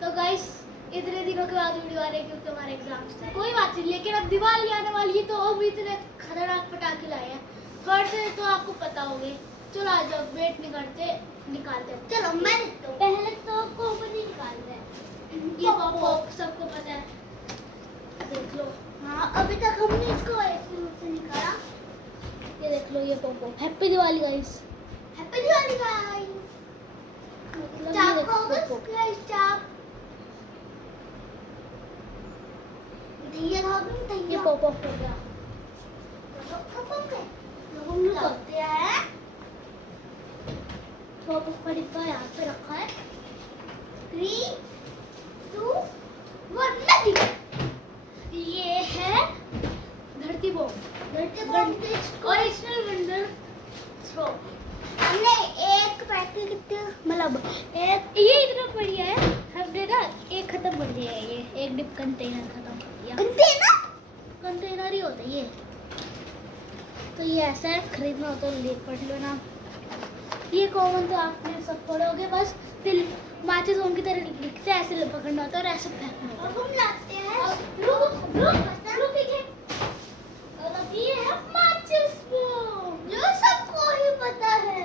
तो गाइस इतने दिनों के बाद वीडियो आ रही है क्योंकि हमारे एग्जाम्स थे। कोई बात नहीं, लेकिन अब दिवाली आने वाली है तो अब इतने खतरनाक पटाखे लाए हैं। थोड़े से तो आपको पता होंगे। चलो आ जाओ, वेट नहीं करते, निकालते हैं। चलो मैं तो पहले तो कॉमन ही निकालते हैं। ये पॉप सबको पता है, देख लो। हाँ, अभी तक हमने इसको एक रूप से निकाला। ये देख लो, ये pop. Happy Diwali guys, happy Diwali guys. चाप खाओगे गाइस? चाप ये पॉप ऑफ हो गया। हम लोग करते हैं पॉप ऑफ का डिब्बा यहाँ पे रखा है। 3, 2, 1 ये है धरती बॉम्ब। धरती बॉम्ब ओरिजिनल विंडर थ्रो। हमने एक पैकेट कितने, मतलब एक ये इतना बढ़िया है। हमने ना एक खत्म कर दिया है। ये एक डिप कंटेनर खत्म कर दिया। कंटेनर ही होता है ये। तो ये ऐसा है, खरीदना हो तो ले पढ़ लेना। ये कॉमन तो आपने सब पढ़ोगे। बस दिल माचिस होम की तरह लिखते हैं, ऐसे पकड़ना होता है और ऐसे फेंकना होता है। अब हम लाते हैं रुक ये है माचिस बम, जो सबको ही पता है।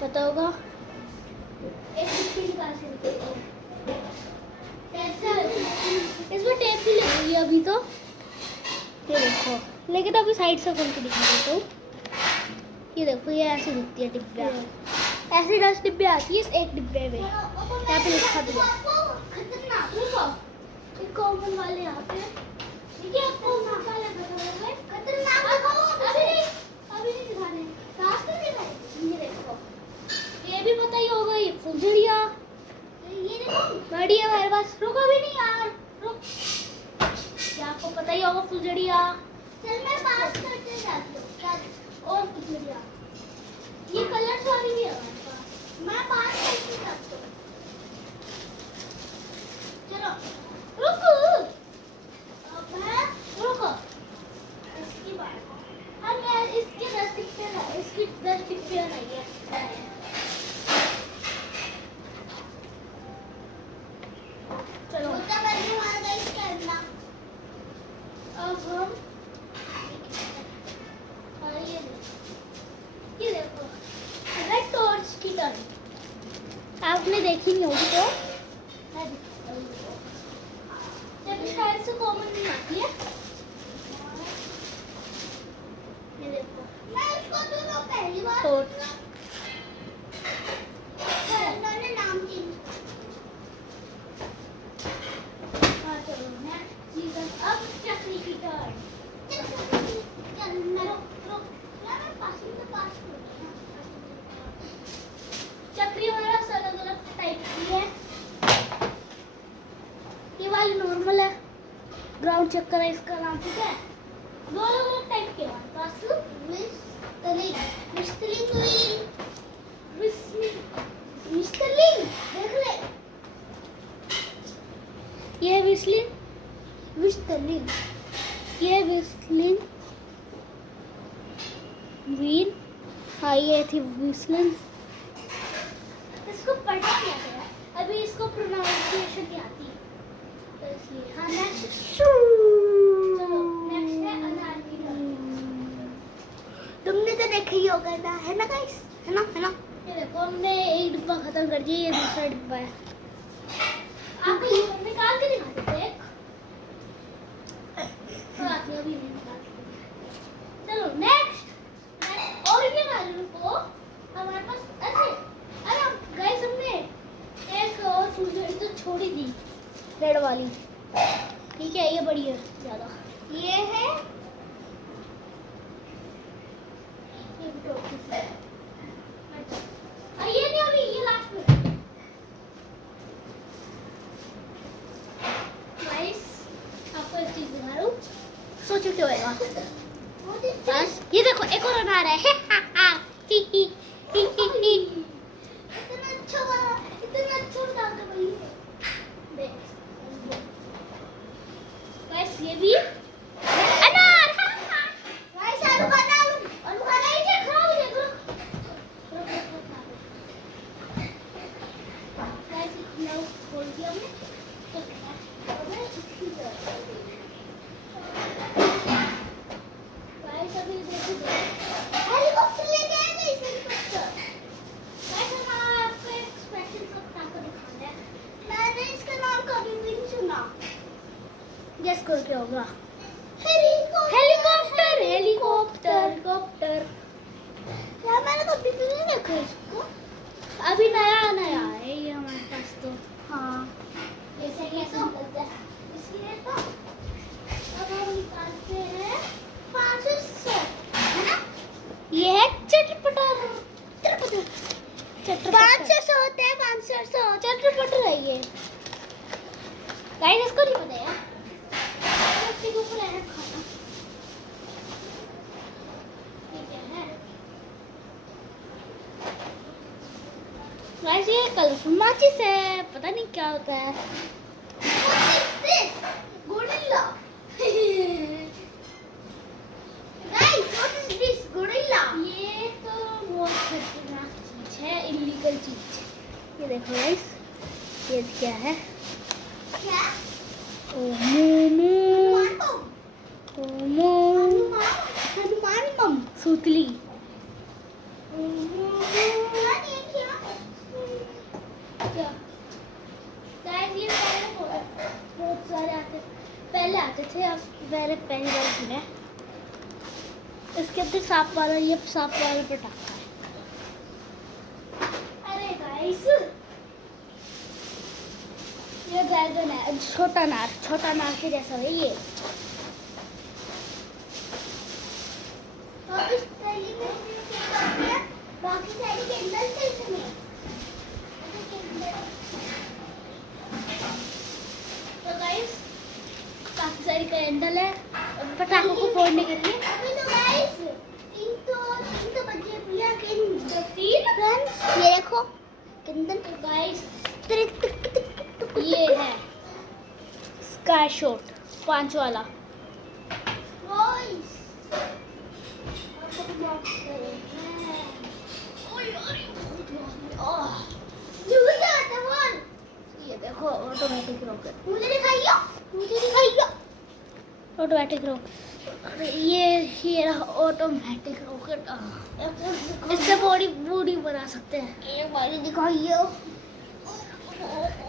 पता होगा। एक डिब्बी निकाल सकते हो। इसमें टेप भी लगी हुई है अभी तो। ये देखो, लेकिन अभी साइड से खोल के दिखा देता हूँ। ये देखो, ये ऐसी दिखती है डिब्बा। ऐसी 10 डिब्बे आती है एक डिब्बे में। यहाँ पे लिखा भी है खतरनाक। कॉमन वाले यहाँ पे अभी नहीं दिखाने, लास्ट में दिखाए। ये देखो, ये भी पता ही होगा। ये फुलझड़िया, ये देखो बड़ी है मेरे पास। रुको अभी नहीं यार, रुक। ये आपको पता ही होगा फुलझड़िया। चल मैं पास करते जाती हूँ। और फुलझड़िया, ये कलर्स वाली भी है हमारे पास। मैं पास करते जाती हूँ। चलो रुको, अब है रुको। इसकी बात हम यार इसके 10 टिक्के ना, इसकी 10 टिक्के नहीं है। चलो अब हम ये देखो रेड टॉर्च की टर्न आपने देखी नहीं होगी तो जब शायद से कॉमन नहीं आती है। ये देखो, मैं इसको तो पहली बार टॉर्च मैंने नाम चेंज। हाँ चलो नेक्स्ट सीजन। अब चक्री की टर्न। चक्री हमारा अलग अलग टाइप की है। ये वाली नॉर्मल है, ग्राउंड चक्कर है इसका नाम, ठीक है। दो अलग अलग टाइप के हमारे पास। मिस्टरलिंग देख ले, ये विस्टलिंग, ये विस्टलिंग वीन। हाँ ये थी विस्टलिंग। इसको पढ़ना नहीं आता है, अभी इसको प्रोनाउंसिएशन नहीं आती तो इसलिए। हाँ नेक्स्ट, चलो नेक्स्ट है अनार की टर्न। तुमने तो देखा ही होगा ना, है ना गाइस, है ना। ये देखो, हमने एक डिब्बा खत्म कर दिया। ये दूसरा डिब्बा है, आपको ये निकाल के दिखा देते हैं। अभी नहीं निकाल। चलो नेक्स्ट और ये वाले को हमारे पास ऐसे। अरे गाइस, हमने एक और फुलझड़ी तो छोड़ी थी, रेड वाली, ठीक है। ये बड़ी है ज्यादा। ये है ये भी टोपी से। अच्छा, ये नहीं, अभी ये लास्ट में। गाइस आपको एक चीज दिखा रहा हूँ, सोचो क्या होएगा। बस ये देखो, एक और अनार है। इतना अच्छा गाइस, ये भी अनार। गाइस आलू खाना ही खराब हो जाएगा। गाइस हेलीकॉप्टर लेके आए थे, हेलीकॉप्टर। गाइस हम आपको एक स्पेशल पटाखा दिखाना है। मैंने इसका नाम कभी भी नहीं सुना। गेस करो क्या होगा? Helicopter, helicopter, helicopter. यार मैंने कभी भी नहीं देखा इसको। अभी नया नया है ये हमारे पास तो। हाँ ऐसे कैसे निकलता है इसलिए तो अब हम निकालते हैं 500 है ना। ये है चटपटा चटपटा चटपटा 500 होते हैं 500 चटपटा है ये। गाइस इसको नहीं पता यार, इसके ऊपर है खाना। गाइस ये कलरफुल माचिस है, पता नहीं क्या होता है। Gorilla. Guys what is this gorilla? ये तो बहुत खतरनाक चीज है, इलीगल चीज। ये देखो गाइस, ये क्या है? क्या? ओ मोमो, मोमो, हनुमान बम, सूतली। बहुत सारे आते पहले आते थे, अब पहले पहली बार सुने। इसके अंदर सांप वाला, ये सांप वाला पटाखा है। अरे गाइस ये ड्रैगन है, छोटा नार के जैसा है ये। और इस थैली में बाकी सारी कैंडल थे इसमें। तो गाइस काफी सारी कैंडल है पटाखों को फोड़ने के लिए। अभी तो गाइस 3 तो बजे भैया फ्रेंड्स ये देखो कैंडल। तो गाइस ये है स्काई शॉट 5 वाला। गाइस ये देखो ऑटोमेटिक रॉकेट। मुझे दिखाइए ऑटोमेटिक रॉकेट। ये ऑटोमेटिक रॉकेट, इससे बॉडी बना सकते हैं। एक बार दिखाइए।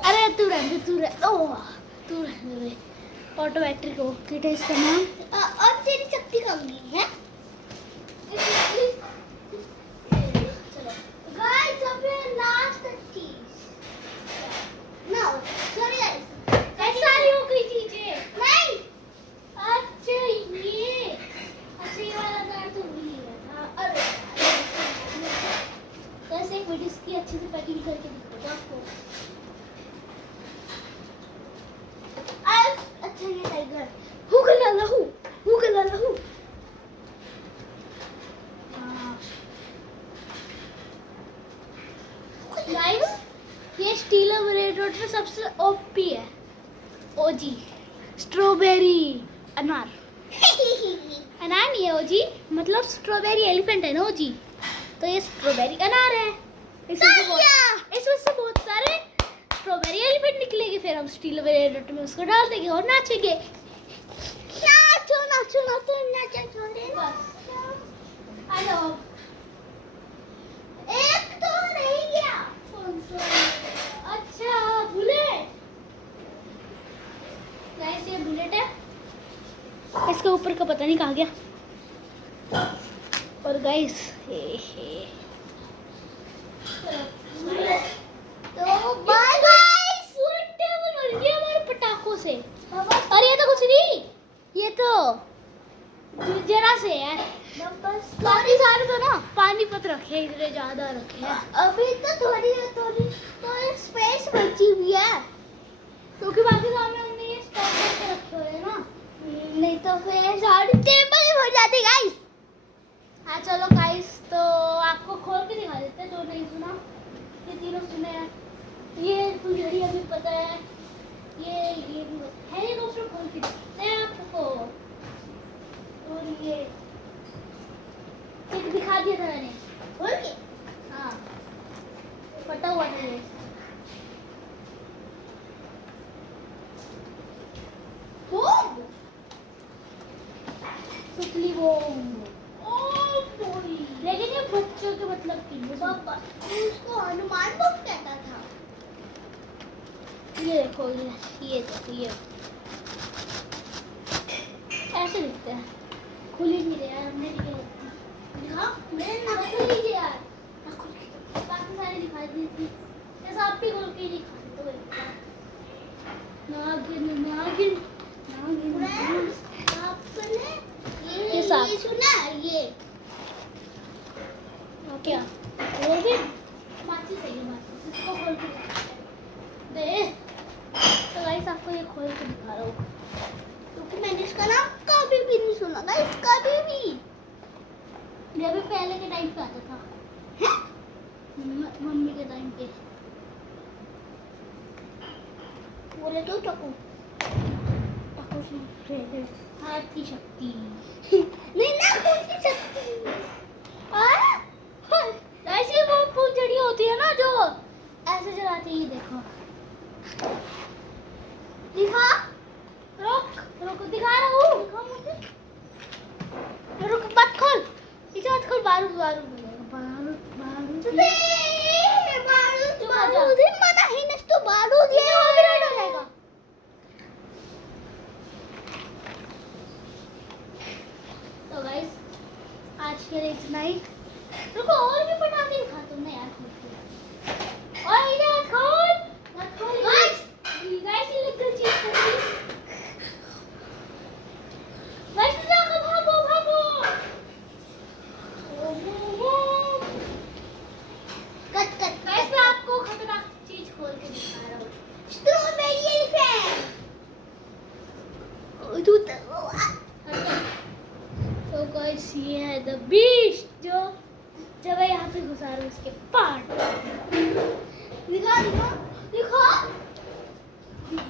अरे तू रहने दे। ऑटोमेटिक रॉकेट है इसका नाम। अब तेरी शक्ति कम नहीं है। चलो गाइस अभी लास्ट चीज। नो सॉरी गाइस, सारी हो गई चीजें। नहीं अच्छा ये वाला गार्ड तो भूल गया था। अरे कैसे एक मिनट इसकी अच्छे से पैकिंग करके दिखाऊंगा आपको। अच्छा ये टाइगर हुगला लहू। गाइस ये स्टीलर वेरिएटर में सबसे ओपी है, ओजी स्ट्रॉबेरी अनार। अनार नहीं है ओजी, मतलब स्ट्रॉबेरी एलिफेंट है ना ओजी, तो ये स्ट्रॉबेरी अनार है। इसमें से बहुत सारे स्ट्रॉबेरी एलिफेंट निकलेंगे, फिर हम स्टील वेरिएटर में उसको डाल देंगे और नाचेंगे। नाचो आ जाओ। एक तो रह गया। कौन सा? अच्छा बुलेट। गाइस ये बुलेट है, इसके ऊपर का पता नहीं कहाँ गया। और गाइस तो बाय गाइस, पूरा टेबल भर गया हमारे पटाखों से। और ये तो कुछ नहीं, ये तो जरा से है। काफी सारे तो ना पानीपत रखे, इतने ज्यादा रखे हैं। अभी तो थोड़ी तो स्पेस बची हुई है, क्योंकि बाकी सामने हमने ये स्टॉक करके रखे हुए हैं ना, नहीं तो फिर सारी टेबल ही भर जाती गाइस। हाँ चलो गाइस, तो आपको खोल के दिखा देते हैं जो नहीं सुना। ये तीनों सुने हैं, ये फुलझड़ी हमें पता है, ये भी हेलीकॉप्टर खोल के दिखाते हैं आपको। और ये एक दिखा दिया था मैंने खोल के। हाँ पता हुआ था ये। बॉम्ब, सुतली बॉम्ब। ओह मतलब की पापा उसको हनुमान बम कहता था। ये देखो ये देखो ये ऐसे दिखता है। खुल ही नहीं रहा यार, हमने दिखा मैं ना खुल लीजिए यार, ना खुल के बाकी सारी दिखाई दी थी, ऐसा आप भी खोल के दिखा दो। तो एक बार नागिन नागिन नागिन आपने ये सुना ये क्या वो भी माचिस है, ये माचिस इसको खोल के दे। तो गाइस आपको ये खोल के दिखा रहा हूँ क्योंकि मैंने इसका नाम कभी भी नहीं सुना था, इसका भी ये भी पहले के टाइम पे आता था है? मम्मी के टाइम पे बोले तो टकू हाथ की शक्ति नहीं ना खून की शक्ति। ऐसी वो फुलझड़ी होती है ना जो ऐसे जलाती है, देखो दिखा रुक रुक दिखा रहा हूँ, दिखा मुझे रुक मत खोल, इसे मत खोल, बारूद बारूद बारूद बारूद बारूद मना ही नहीं तो बारूद ये कॉपीराइट हो जाएगा। तो गाइस आज के लिए इतना ही, रुको और भी पटाखे दिखा तुमने यार और इसे मत खोल गाइस ये लिखकर चीज कर दी गाइस, जाओ भागो भागो कट कट गाइस, मैं आपको खतरनाक चीज खोल के दिखा रहा हूँ, स्ट्रॉबेरी एलिफेंट। तो गाइस ये है द बीस्ट जो जब मैं यहाँ पे घुसा रहा हूँ उसके पार्ट दिखा दिखा दिखा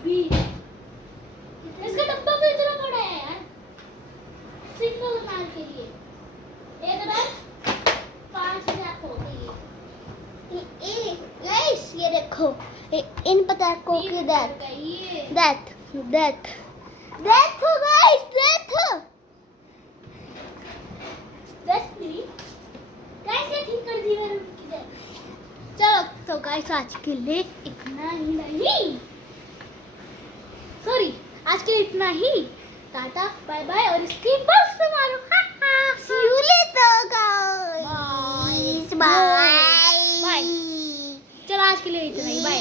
बीस्ट, इसका डब्बा भी इतना बड़ा है यार, सिंगल मार के लिए एक रन 5000 होते हैं। गाइस ये देखो इन पटाखों की death death death death guys death death नहीं कैसे ठीक कर दी मैंने उनकी डेथ। चलो तो गाइस आज के लिए इतना ही नहीं, सॉरी आज के लिए इतना ही, टाटा बाय बाय और इसकी बस पे मारो see you later guys bye bye. चलो आज के लिए इतना ही, बाय।